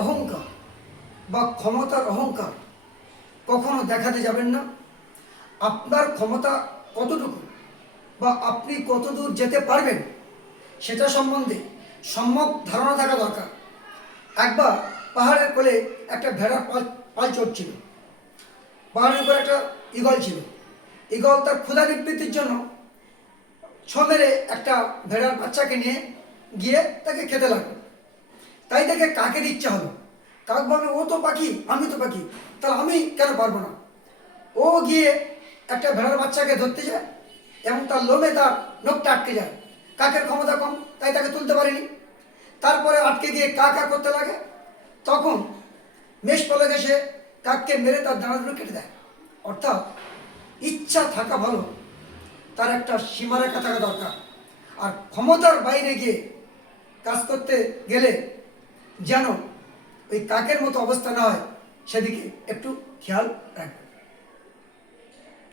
অহংকার বা ক্ষমতার অহংকার কখনো দেখাতে যাবেন না। আপনার ক্ষমতা কতটুকু বা আপনি কতদূর যেতে পারবেন সেটা সম্বন্ধে সম্যক ধারণা থাকা দরকার। একবার পাহাড়ের কোলে একটা ভেড়ার পাল চড়ছিল। পাহাড়ের উপর একটা ঈগল ছিল। ঈগল তার ক্ষুধা নিবৃত্তির জন্য ছো মেরে একটা ভেড়ার বাচ্চাকে নিয়ে গিয়ে তাকে খেতে লাগলো। তাই দেখে কাকের ইচ্ছা হলো। কাক বলবে, ও তো পাখি, আমি তো পাখি, তাহলে আমি কেন পারবো না। ও গিয়ে একটা ভেড়ার বাচ্চাকে ধরতে যায় এবং তার লোমে তার নখটা আটকে যায়। কাকের ক্ষমতা কম, তাই তাকে তুলতে পারেনি। তারপরে আটকে গিয়ে কা কা করতে লাগে। তখন মেষ পলক এসে কাককে মেরে তার দানাগুলো কেটে দেয়। অর্থাৎ ইচ্ছা থাকা ভালো, তার একটা সীমারেখা থাকা দরকার। আর ক্ষমতার বাইরে গিয়ে কাজ করতে গেলে যেন ওই কাকের মতো অবস্থা না হয়, সেদিকে একটু খেয়াল রাখবেন।